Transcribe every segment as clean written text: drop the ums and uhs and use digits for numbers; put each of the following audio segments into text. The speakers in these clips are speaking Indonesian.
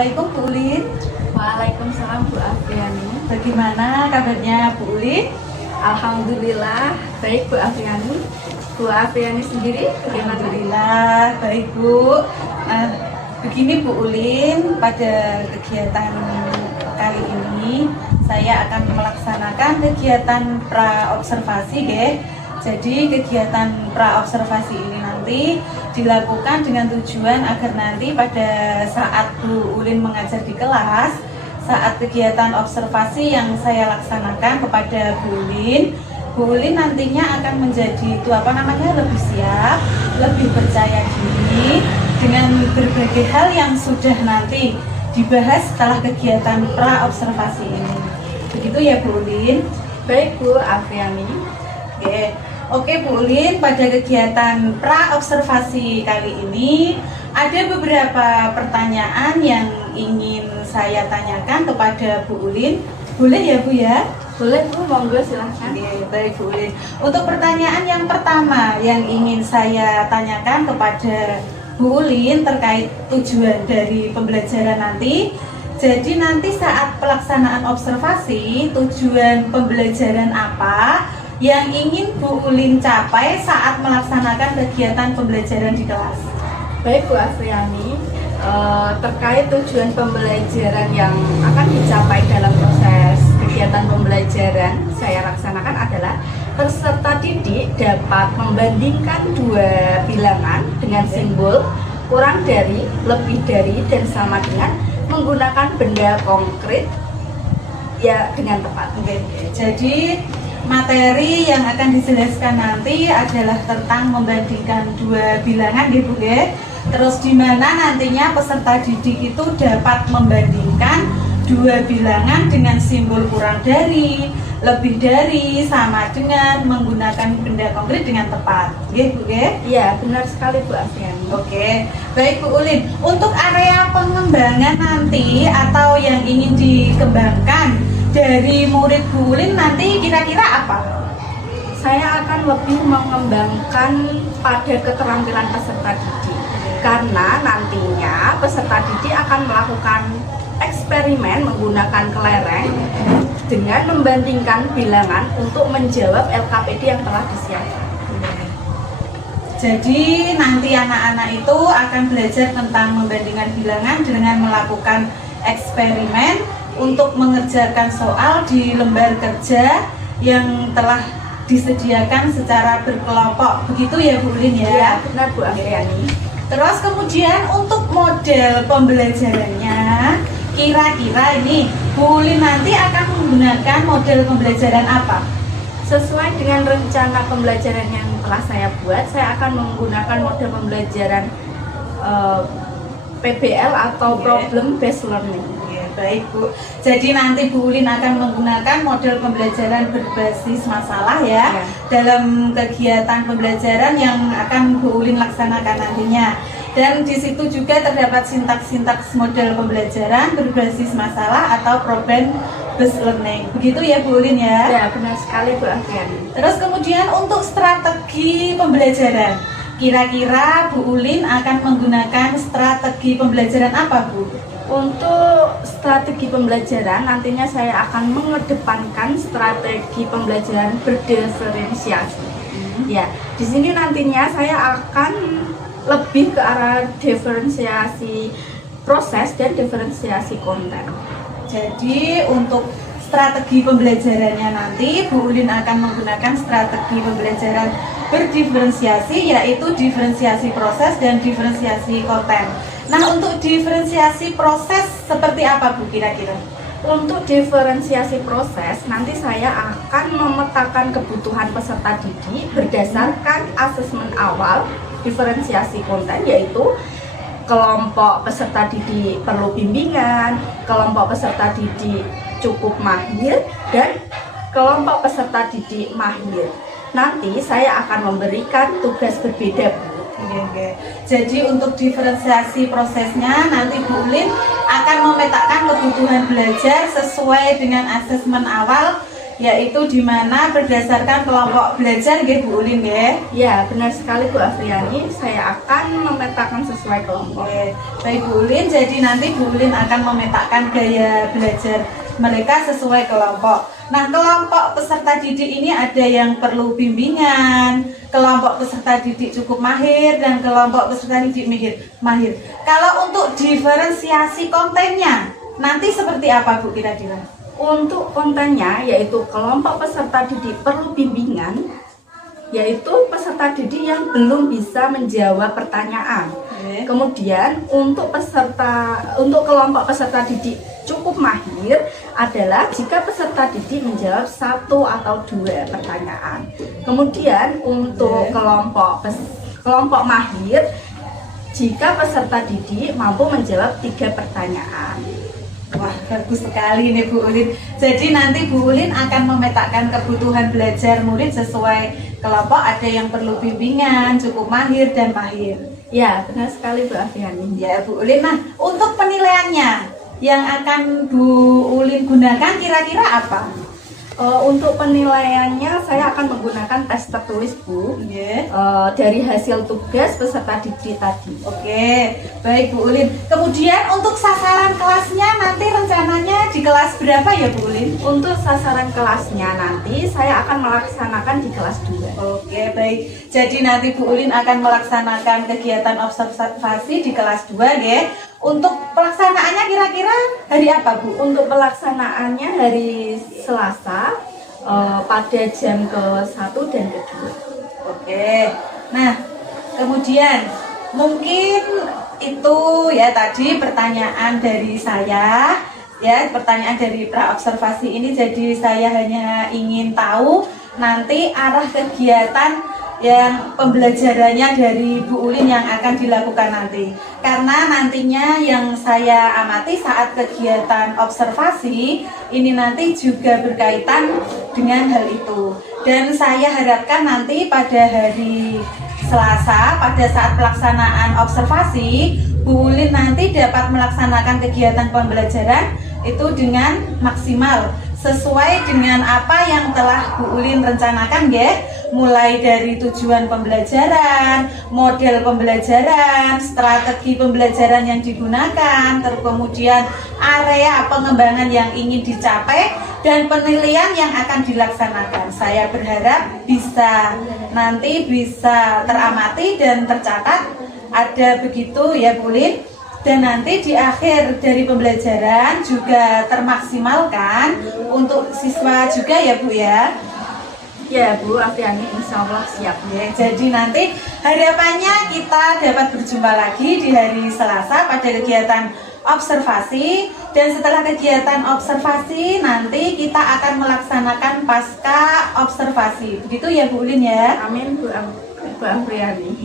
Assalamualaikum Bu Ulin. Waalaikumsalam Bu Afriani. Bagaimana kabarnya Bu Ulin? Alhamdulillah baik Bu Afriani. Bu Afriani sendiri bagaimana? Alhamdulillah baik Bu. Begini Bu Ulin, pada kegiatan kali ini saya akan melaksanakan kegiatan pra-observasi nggih. Jadi kegiatan pra-observasi ini nanti dilakukan dengan tujuan agar nanti pada saat Bu Ulin mengajar di kelas, saat kegiatan observasi yang saya laksanakan kepada Bu Ulin nantinya akan menjadi lebih siap, lebih percaya diri dengan berbagai hal yang sudah nanti dibahas setelah kegiatan pra-observasi ini. Begitu ya Bu Ulin? Baik Bu Afriani. Oke Bu Ulin, pada kegiatan pra-observasi kali ini ada beberapa pertanyaan yang ingin saya tanyakan kepada Bu Ulin. Boleh ya Bu ya? Boleh Bu, monggo silahkan. Baik Bu Ulin. Untuk pertanyaan yang pertama yang ingin saya tanyakan kepada Bu Ulin terkait tujuan dari pembelajaran nanti. Jadi nanti saat pelaksanaan observasi, tujuan pembelajaran apa yang ingin Bu Ulin capai saat melaksanakan kegiatan pembelajaran di kelas? Baik Bu Afriani, terkait tujuan pembelajaran yang akan dicapai dalam proses kegiatan pembelajaran saya laksanakan adalah peserta didik dapat membandingkan dua bilangan dengan simbol kurang dari, lebih dari, dan sama dengan menggunakan benda konkret ya dengan tepat. Jadi materi yang akan dijelaskan nanti adalah tentang membandingkan dua bilangan Bu ya. Terus di mana nantinya peserta didik itu dapat membandingkan dua bilangan dengan simbol kurang dari, lebih dari, sama dengan, menggunakan benda konkret dengan tepat. Bu ya? Iya, benar sekali Bu Afriani. Oke, baik Bu Ulin. Untuk area pengembangan nanti atau yang ingin dikembangkan dari murid Bu Ulin nanti kira-kira apa? Saya akan lebih mengembangkan pada keterampilan peserta didik, karena nantinya peserta didik akan melakukan eksperimen menggunakan kelereng dengan membandingkan bilangan untuk menjawab LKPD yang telah disiapkan. Jadi nanti anak-anak itu akan belajar tentang membandingkan bilangan dengan melakukan eksperimen untuk mengerjakan soal di lembar kerja yang telah disediakan secara berkelompok. Begitu ya Bu Ulin ya? Iya, benar Bu Afriani. Terus kemudian untuk model pembelajarannya, kira-kira ini Bu Ulin nanti akan menggunakan model pembelajaran apa? Sesuai dengan rencana pembelajaran yang telah saya buat, saya akan menggunakan model pembelajaran PBL atau Problem Based Learning. Baik Bu, jadi nanti Bu Ulin akan menggunakan model pembelajaran berbasis masalah ya dalam kegiatan pembelajaran yang akan Bu Ulin laksanakan nantinya. Dan di situ juga terdapat sintaks-sintaks model pembelajaran berbasis masalah atau problem based learning. Begitu ya Bu Ulin ya? Ya, benar sekali Bu Afriani. Terus kemudian untuk strategi pembelajaran, kira-kira Bu Ulin akan menggunakan strategi pembelajaran apa Bu? Untuk strategi pembelajaran nantinya saya akan mengedepankan strategi pembelajaran berdiferensiasi. Ya, di sini nantinya saya akan lebih ke arah diferensiasi proses dan diferensiasi konten. Jadi untuk strategi pembelajarannya nanti Bu Ulin akan menggunakan strategi pembelajaran berdiferensiasi, yaitu diferensiasi proses dan diferensiasi konten. Nah, untuk diferensiasi proses seperti apa Bu kira-kira? Untuk diferensiasi proses, nanti saya akan memetakan kebutuhan peserta didik berdasarkan asesmen awal diferensiasi konten, yaitu kelompok peserta didik perlu bimbingan, kelompok peserta didik cukup mahir, dan kelompok peserta didik mahir. Nanti saya akan memberikan tugas berbeda Bu. Jadi untuk diferensiasi prosesnya nanti Bu Ulin akan memetakan kebutuhan belajar sesuai dengan asesmen awal yaitu di mana berdasarkan kelompok belajar nggih Bu Ulin nggih. Ya, benar sekali Bu Afriani. Saya akan memetakan sesuai kelompok. Oke, baik Bu Ulin, jadi nanti Bu Ulin akan memetakan gaya belajar mereka sesuai kelompok. Nah, kelompok peserta didik ini ada yang perlu bimbingan, kelompok peserta didik cukup mahir, dan kelompok peserta didik mahir. Kalau untuk diferensiasi kontennya, nanti seperti apa Bu kira-kira? Untuk kontennya, yaitu kelompok peserta didik perlu bimbingan, yaitu peserta didik yang belum bisa menjawab pertanyaan. Oke. Kemudian untuk kelompok peserta didik cukup mahir adalah jika peserta didik menjawab 1 atau 2 pertanyaan. Kemudian untuk kelompok mahir, jika peserta didik mampu menjawab 3 pertanyaan. Wah, bagus sekali nih Bu Ulin. Jadi nanti Bu Ulin akan memetakan kebutuhan belajar murid sesuai kelompok. Ada yang perlu bimbingan, cukup mahir, dan mahir. Ya, benar sekali Bu Afriani. Ya Bu Ulin, nah untuk penilaiannya yang akan Bu Ulin gunakan kira-kira apa? Untuk penilaiannya saya akan menggunakan tes tertulis Bu. Iya. Dari hasil tugas peserta didik tadi. Oke, baik Bu Ulin. Kemudian untuk sasaran kelasnya nanti rencananya di kelas berapa ya Bu Ulin? Untuk sasaran kelasnya nanti saya akan melaksanakan di kelas 2. Oke, baik. Jadi nanti Bu Ulin akan melaksanakan kegiatan observasi di kelas 2 ya. Untuk pelaksanaannya kira-kira hari apa Bu? Untuk pelaksanaannya hari Selasa pada jam ke-1 dan ke-2. Oke. Nah, kemudian mungkin itu ya tadi pertanyaan dari saya. Ya, pertanyaan dari praobservasi ini, jadi saya hanya ingin tahu nanti arah kegiatan yang pembelajarannya dari Bu Ulin yang akan dilakukan nanti. Karena nantinya yang saya amati saat kegiatan observasi ini nanti juga berkaitan dengan hal itu. Dan saya harapkan nanti pada hari Selasa pada saat pelaksanaan observasi, Bu Ulin nanti dapat melaksanakan kegiatan pembelajaran itu dengan maksimal sesuai dengan apa yang telah Bu Ulin rencanakan ya, mulai dari tujuan pembelajaran, model pembelajaran, strategi pembelajaran yang digunakan, terus kemudian area pengembangan yang ingin dicapai dan penilaian yang akan dilaksanakan. Saya berharap nanti bisa teramati dan tercatat ada begitu ya Bu Ulin. Dan nanti di akhir dari pembelajaran juga termaksimalkan untuk siswa juga ya Bu ya. Ya Bu Afriani, insya Allah siap. Ya, jadi nanti harapannya kita dapat berjumpa lagi di hari Selasa pada kegiatan observasi. Dan setelah kegiatan observasi nanti kita akan melaksanakan pasca observasi. Begitu ya Bu Ulin ya. Amin Bu Afriani.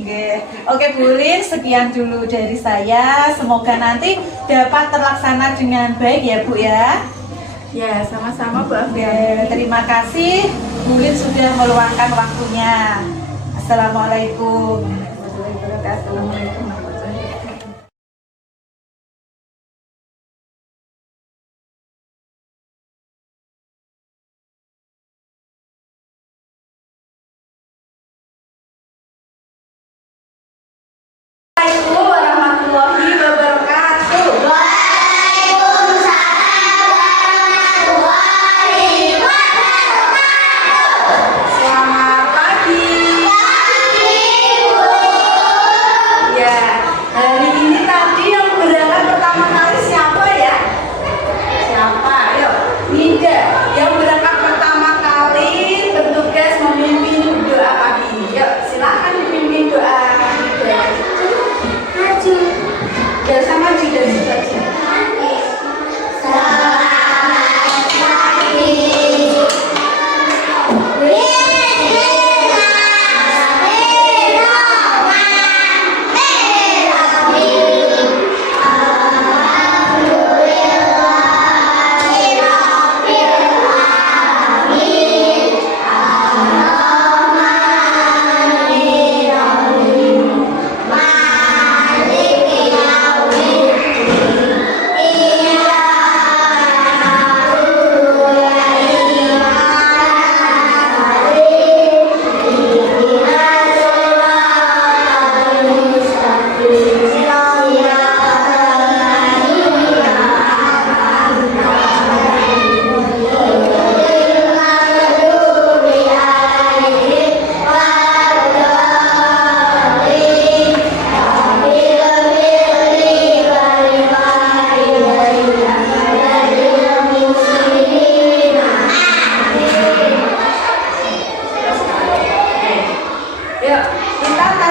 Oke Bu Ulin, sekian dulu dari saya. Semoga nanti dapat terlaksana dengan baik ya Bu ya. Ya, sama-sama Bu Afriani. Terima kasih Bu Ulin sudah meluangkan waktunya. Assalamualaikum warahmatullahi wabarakatuh. Assalamualaikum warahmatullahi wabarakatuh. Selamat pagi. Ya,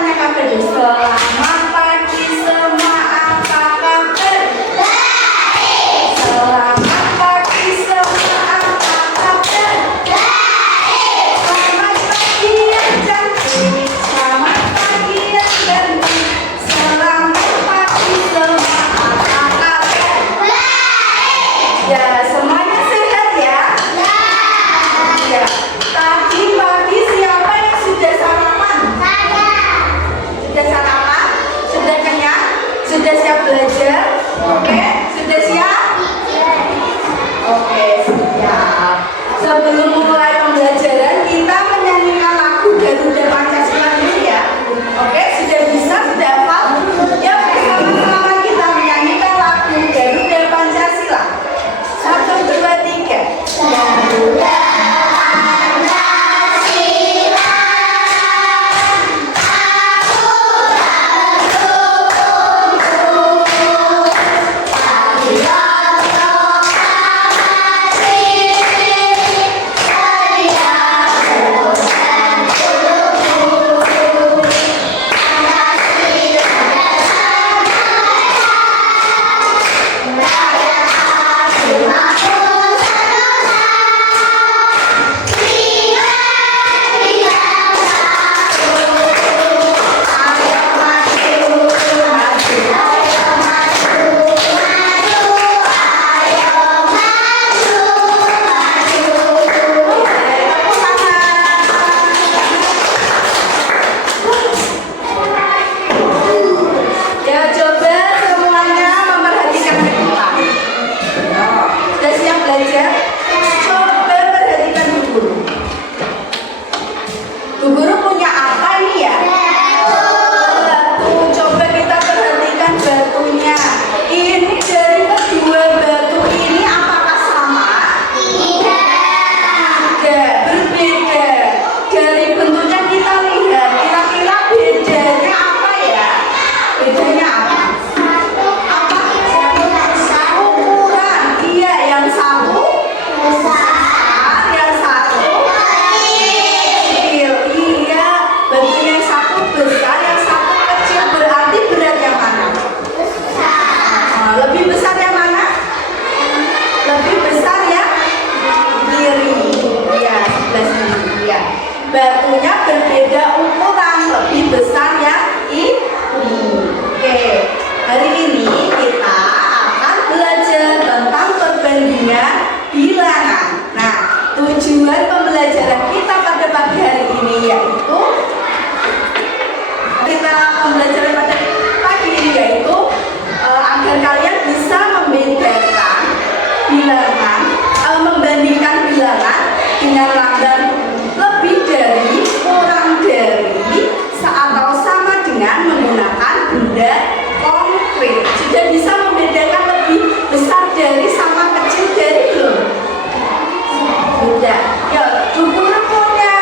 tanya kabar dulu. Selamat pagi semua, apa kabar? Baik. Selamat pagi semua, apa kabar? Baik. Selamat pagi yang cantik, selamat pagi yang ganteng, selamat pagi semua, apa kabar? Baik. Ya, semuanya sehat ya? Ya. Tadi pagi siapa yang sudah sarapan? Sudah sarapan? Sudah kenyang? Sudah siap belajar? Oke, sudah siap? Oke, siap. Sebelum mulai pembelajaran, kita menyanyikan lagu Garuda Pancasila dulu ya. Oke, sudah bisa? Sudah hafal? Ya, bersama-sama kita menyanyikan lagu Garuda Pancasila. 1, 2, 3. Garuda batunya berbeda ukuran, lebih besar yang ini. Oke, hari ini kita akan belajar tentang perbandingan bilangan. Nah, tujuan pembelajaran kita pada pagi hari ini yaitu agar kalian bisa membedakan bilangan, membandingkan bilangan dengan lambang lebih dari, kurang dari, atau sama dengan menggunakan benda konkret. Sudah bisa membedakan lebih besar dari sama kecil dari belum? Sudah. Ya, Bu Guru punya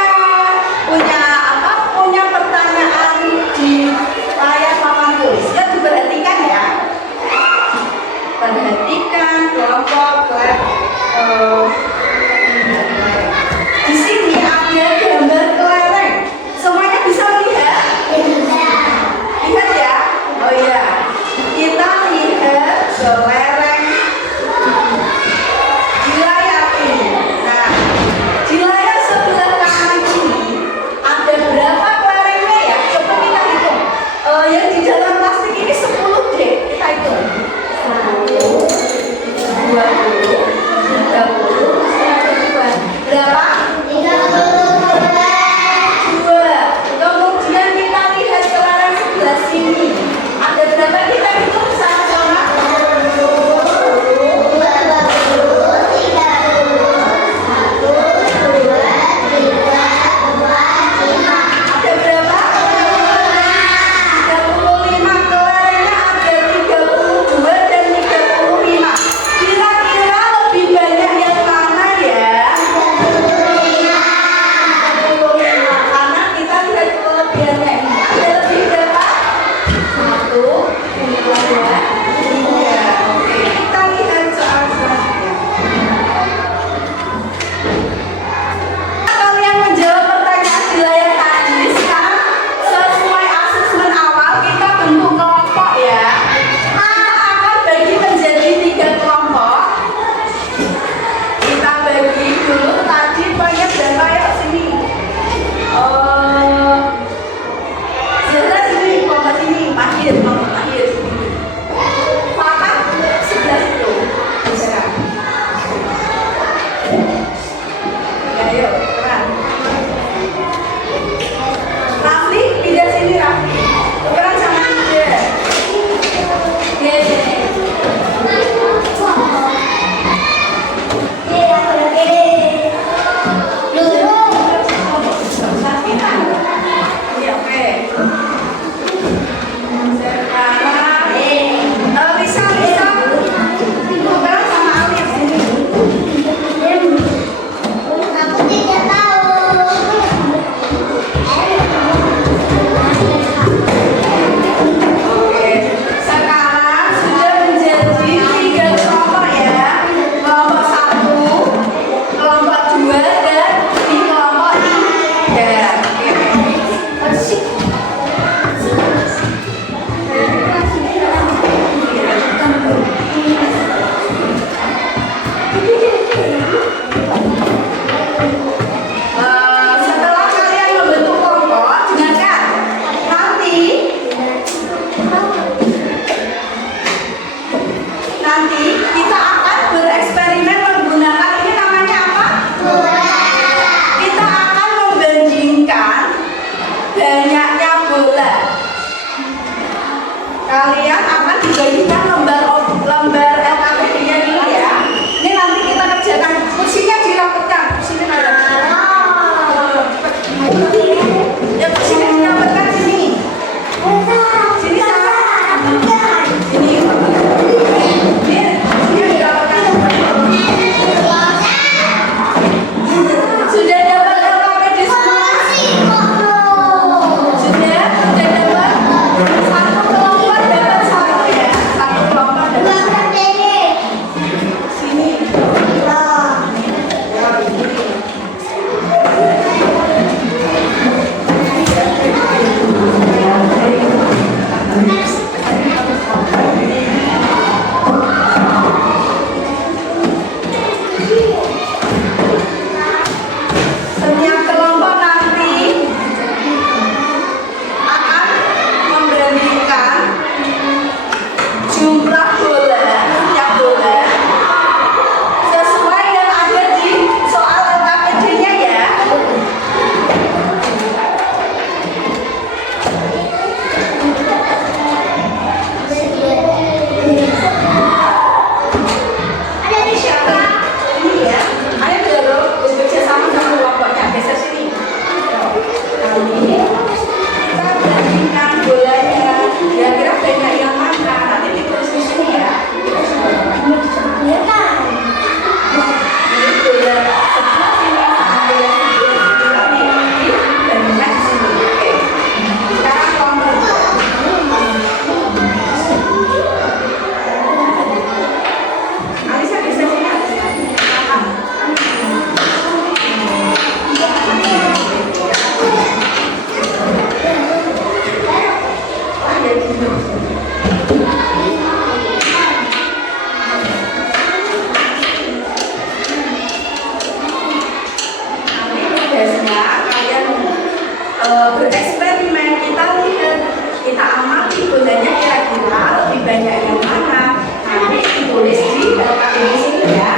bereksperimen, kita lihat, kita amati gunanya kira-kira lebih banyak yang mana. Nanti ditulis di LKB di sini ya.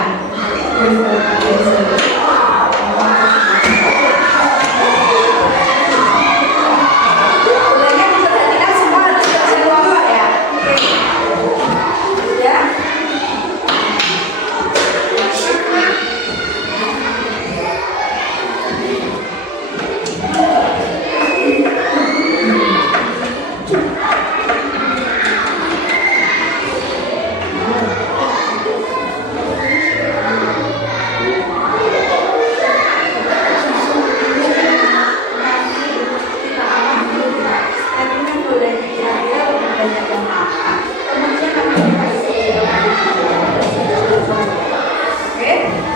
Gunanya diperhatikan semua harus keluar ya. Oke. Ya.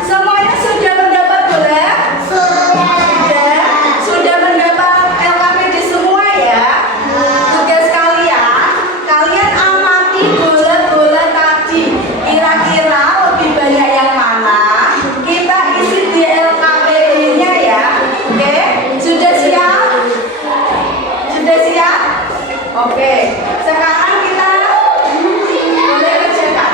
Semuanya sudah mendapat bola? Sudah mendapat LKPD semua ya? Tugas kalian amati bola-bola tadi. Kira-kira lebih banyak yang mana? Kita isi di LKPD-nya ya. Oke, sudah siap? Sudah siap? Oke, sekarang kita boleh kerjakan.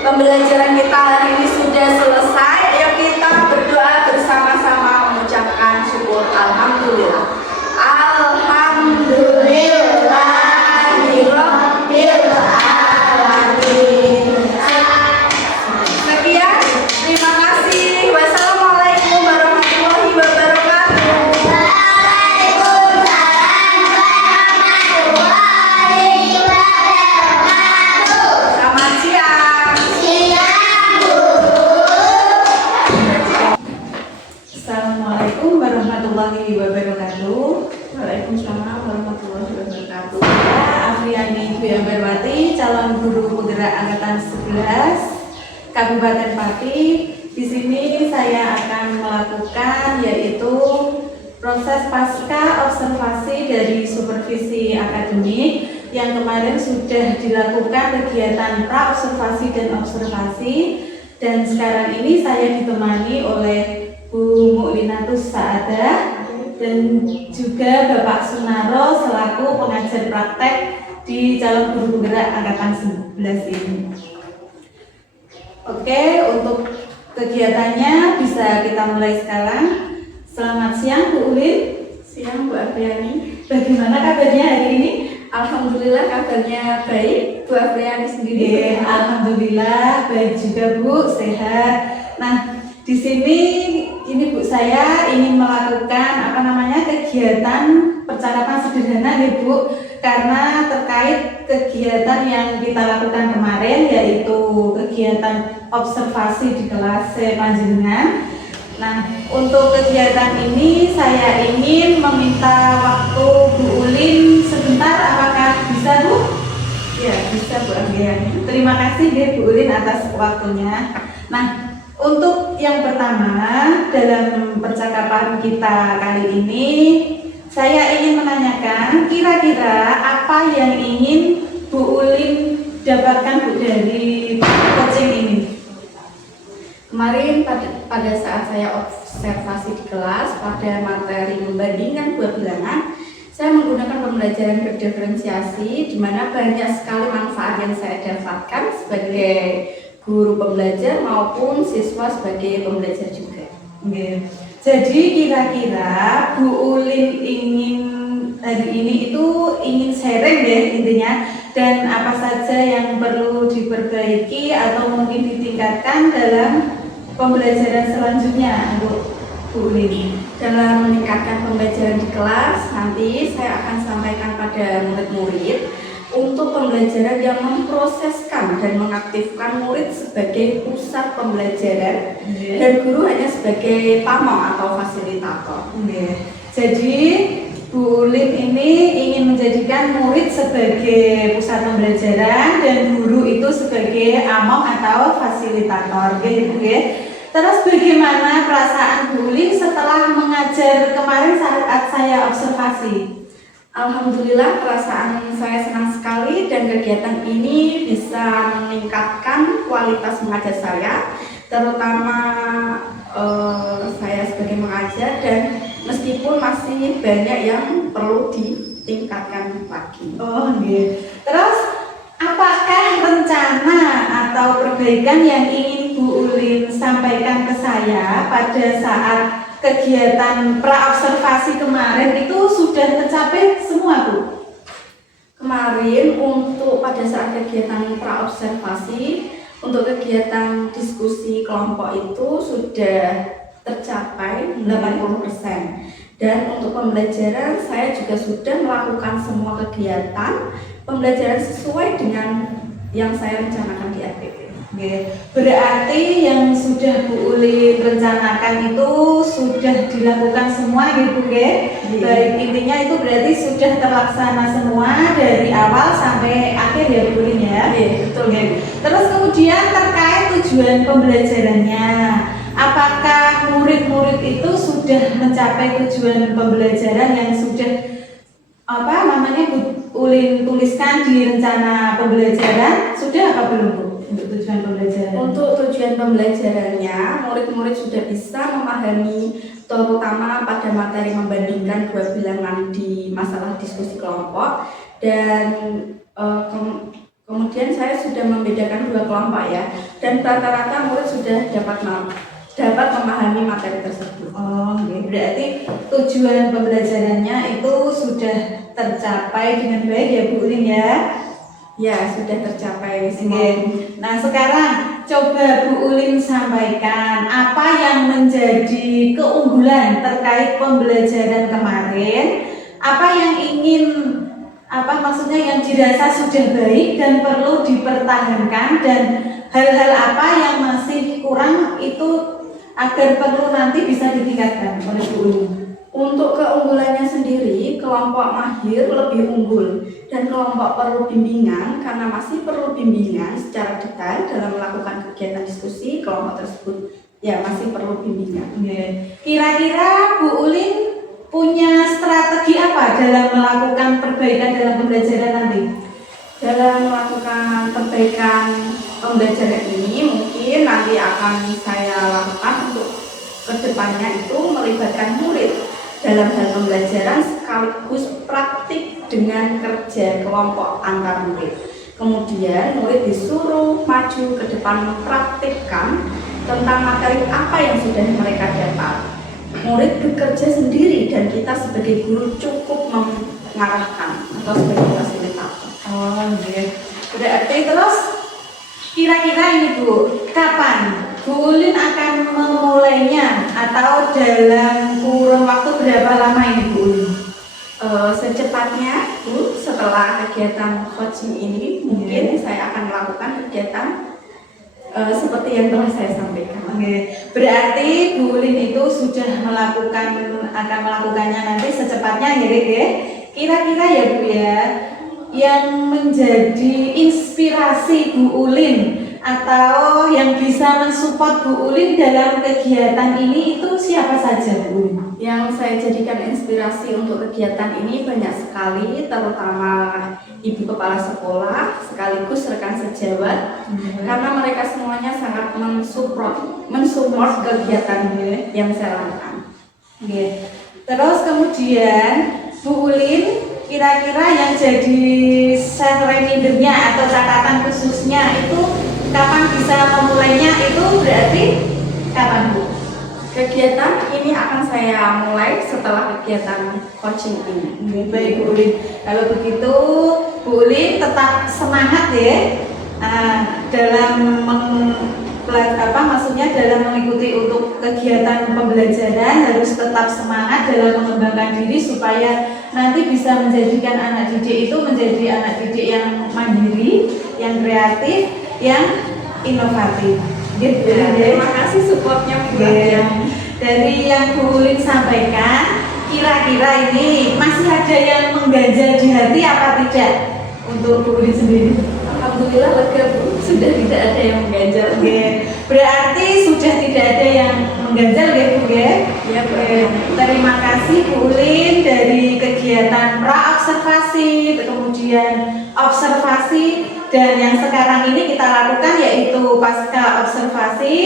Pembelajaran kita hari ini sudah selesai. Ayo kita berdoa bersama-sama mengucapkan syukur alhamdulillah. Alhamdulillahirabbil alamin. Sekian, terima kasih. Wassalamualaikum warahmatullahi wabarakatuh. Selamat siang. Assalamualaikum warahmatullahi wabarakatuh. Waalaikumsalam warahmatullahi wabarakatuh. Afriani Dwi Ambarwati, calon guru penggerak angkatan 11 Kabupaten Pati. Di sini saya akan melakukan yaitu proses pasca observasi dari supervisi akademik yang kemarin sudah dilakukan kegiatan pra observasi dan observasi, dan sekarang ini saya ditemani oleh Bu Saada dan juga Bapak Sunaro selaku pengajar praktek di calon guru penggerak angkatan 11 ini. Oke, untuk kegiatannya bisa kita mulai sekarang. Selamat siang Bu Ulin. Siang Bu Afriani. Bagaimana kabarnya hari ini? Alhamdulillah kabarnya baik. Bu Afriani sendiri. Alhamdulillah baik juga Bu, sehat. Nah, di sini ini Bu, saya ingin melakukan kegiatan percakapan sederhana nih Bu, karena terkait kegiatan yang kita lakukan kemarin, yaitu kegiatan observasi di kelas panjenengan. Nah, untuk kegiatan ini saya ingin meminta waktu Bu Ulin sebentar, apakah bisa Bu? Ya, bisa Bu Afriani. Terima kasih ya Bu Ulin atas waktunya. Nah, untuk yang pertama dalam percakapan kita kali ini, saya ingin menanyakan kira-kira apa yang ingin Bu Ulin dapatkan Bu dari coaching ini? Kemarin pada saat saya observasi di kelas pada materi membandingkan buah bilangan, saya menggunakan pembelajaran berdiferensiasi, di mana banyak sekali manfaat yang saya dapatkan sebagai guru pembelajar maupun siswa sebagai pembelajar juga. Oke. Jadi kira-kira Bu Ulin ingin hari ini itu ingin sharing deh intinya, dan apa saja yang perlu diperbaiki atau mungkin ditingkatkan dalam pembelajaran selanjutnya untuk Bu Ulin. Dalam meningkatkan pembelajaran di kelas, nanti saya akan sampaikan pada murid-murid untuk pembelajaran yang memproseskan dan mengaktifkan murid sebagai pusat pembelajaran dan guru hanya sebagai pamong atau fasilitator. Jadi Bu Ulin ini ingin menjadikan murid sebagai pusat pembelajaran dan guru itu sebagai among atau fasilitator, gitu ya. Terus bagaimana perasaan Bu Ulin setelah mengajar kemarin saat saya observasi? Alhamdulillah perasaan saya senang sekali, dan kegiatan ini bisa meningkatkan kualitas mengajar saya, terutama saya sebagai mengajar, dan meskipun masih banyak yang perlu ditingkatkan lagi. Oh iya. Terus apakah rencana atau perbaikan yang ingin Bu Ulin sampaikan ke saya pada saat kegiatan praobservasi kemarin itu sudah tercapai semua Bu? Kemarin untuk pada saat kegiatan praobservasi, untuk kegiatan diskusi kelompok itu sudah tercapai 80%. Dan untuk pembelajaran saya juga sudah melakukan semua kegiatan pembelajaran sesuai dengan yang saya rencanakan di RPP. Berarti yang sudah Bu Ulin rencanakan itu sudah dilakukan semua gitu ya? Baik, intinya itu berarti sudah terlaksana semua dari awal sampai akhir ya Bu Ulin ya? Betul. Terus kemudian terkait tujuan pembelajarannya, apakah murid-murid itu sudah mencapai tujuan pembelajaran yang sudah Bu Ulin tuliskan di rencana pembelajaran? Sudah apa belum Bu? Untuk tujuan pembelajaran? Untuk tujuan pembelajarannya, murid-murid sudah bisa memahami, terutama pada materi membandingkan dua bilangan di masalah diskusi kelompok, dan kemudian saya sudah membedakan dua kelompok ya, dan rata-rata murid sudah dapat memahami materi tersebut. Oh, berarti tujuan pembelajarannya itu sudah tercapai dengan baik ya Bu Ulin ya? Ya, sudah tercapai. Nah, sekarang coba Bu Ulin sampaikan apa yang menjadi keunggulan terkait pembelajaran kemarin, apa yang ingin, maksudnya yang dirasa sudah baik dan perlu dipertahankan, dan hal-hal apa yang masih kurang itu agar perlu nanti bisa ditingkatkan oleh Bu Ulin. Untuk keunggulannya sendiri, kelompok mahir lebih unggul, dan kelompok perlu bimbingan karena masih perlu bimbingan secara detail dalam melakukan kegiatan diskusi kelompok tersebut. Ya, masih perlu bimbingan. Kira-kira Bu Ulin punya strategi apa dalam melakukan perbaikan dalam pembelajaran nanti? Dalam melakukan perbaikan pembelajaran ini, mungkin nanti akan saya lakukan untuk kedepannya itu melibatkan murid dalam hal pembelajaran sekaligus praktik dengan kerja kelompok antar murid. Kemudian murid disuruh maju ke depan mempraktikkan tentang materi apa yang sudah mereka dapat. Murid bekerja sendiri dan kita sebagai guru cukup mengarahkan atau sebagai fasilitator. Oh, iya. Berarti terus kira-kira ini Bu, kapan Bu Ulin akan memulainya atau dalam kurun waktu berapa lama ini Bu Ulin? Secepatnya Bu, setelah kegiatan coaching ini mungkin saya akan melakukan kegiatan seperti yang telah saya sampaikan. Oke, berarti Bu Ulin itu sudah akan melakukannya nanti secepatnya ya. Kira-kira ya Bu ya, yang menjadi inspirasi Bu Ulin atau yang bisa mensupport Bu Ulin dalam kegiatan ini itu siapa saja Bu Ulin? Yang saya jadikan inspirasi untuk kegiatan ini banyak sekali, terutama ibu kepala sekolah sekaligus rekan sejawat, karena mereka semuanya sangat mensupport kegiatan yang saya lakukan. Oke. Terus kemudian Bu Ulin kira-kira yang jadi self remindernya atau catatan khususnya itu kapan bisa memulainya, itu berarti kapan Bu? Kegiatan ini akan saya mulai setelah kegiatan coaching ini. Baik Bu Ulin, kalau begitu Bu Ulin tetap semangat ya dalam maksudnya dalam mengikuti untuk kegiatan pembelajaran, harus tetap semangat dalam mengembangkan diri supaya nanti bisa menjadikan anak didik itu menjadi anak didik yang mandiri, yang kreatif, yang inovatif. Gitu, Ya, terima kasih supportnya Bu. Dari yang Bu Ulin sampaikan, kira-kira ini masih ada yang mengganjal di hati apa tidak untuk Bu Ulin sendiri? Alhamdulillah lega Bu, sudah tidak ada yang mengganjal. Berarti sudah tidak ada yang mengganjal ya Bu ya? Ya Bu. Terima kasih Bu Ulin dari kegiatan pra-observasi, kemudian observasi, dan yang sekarang ini kita lakukan yaitu pasca observasi.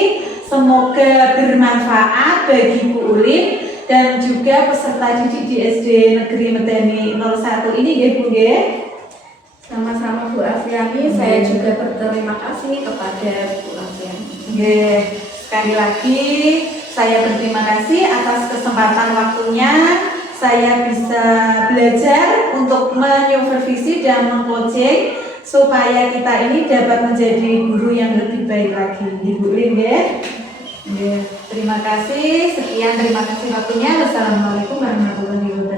Semoga bermanfaat bagi Bu Ulin dan juga peserta didik di SD Negeri Medani 01 ini ya Bu ya. Sama-sama Bu Afiani, saya juga berterima kasih kepada Bu Afiani. Sekali lagi saya berterima kasih atas kesempatan waktunya. Saya bisa belajar untuk menyupervisi dan mengcoaching supaya kita ini dapat menjadi guru yang lebih baik lagi. Ibu Ulin ya. Terima kasih. Sekian, terima kasih waktunya. Wassalamualaikum warahmatullahi wabarakatuh.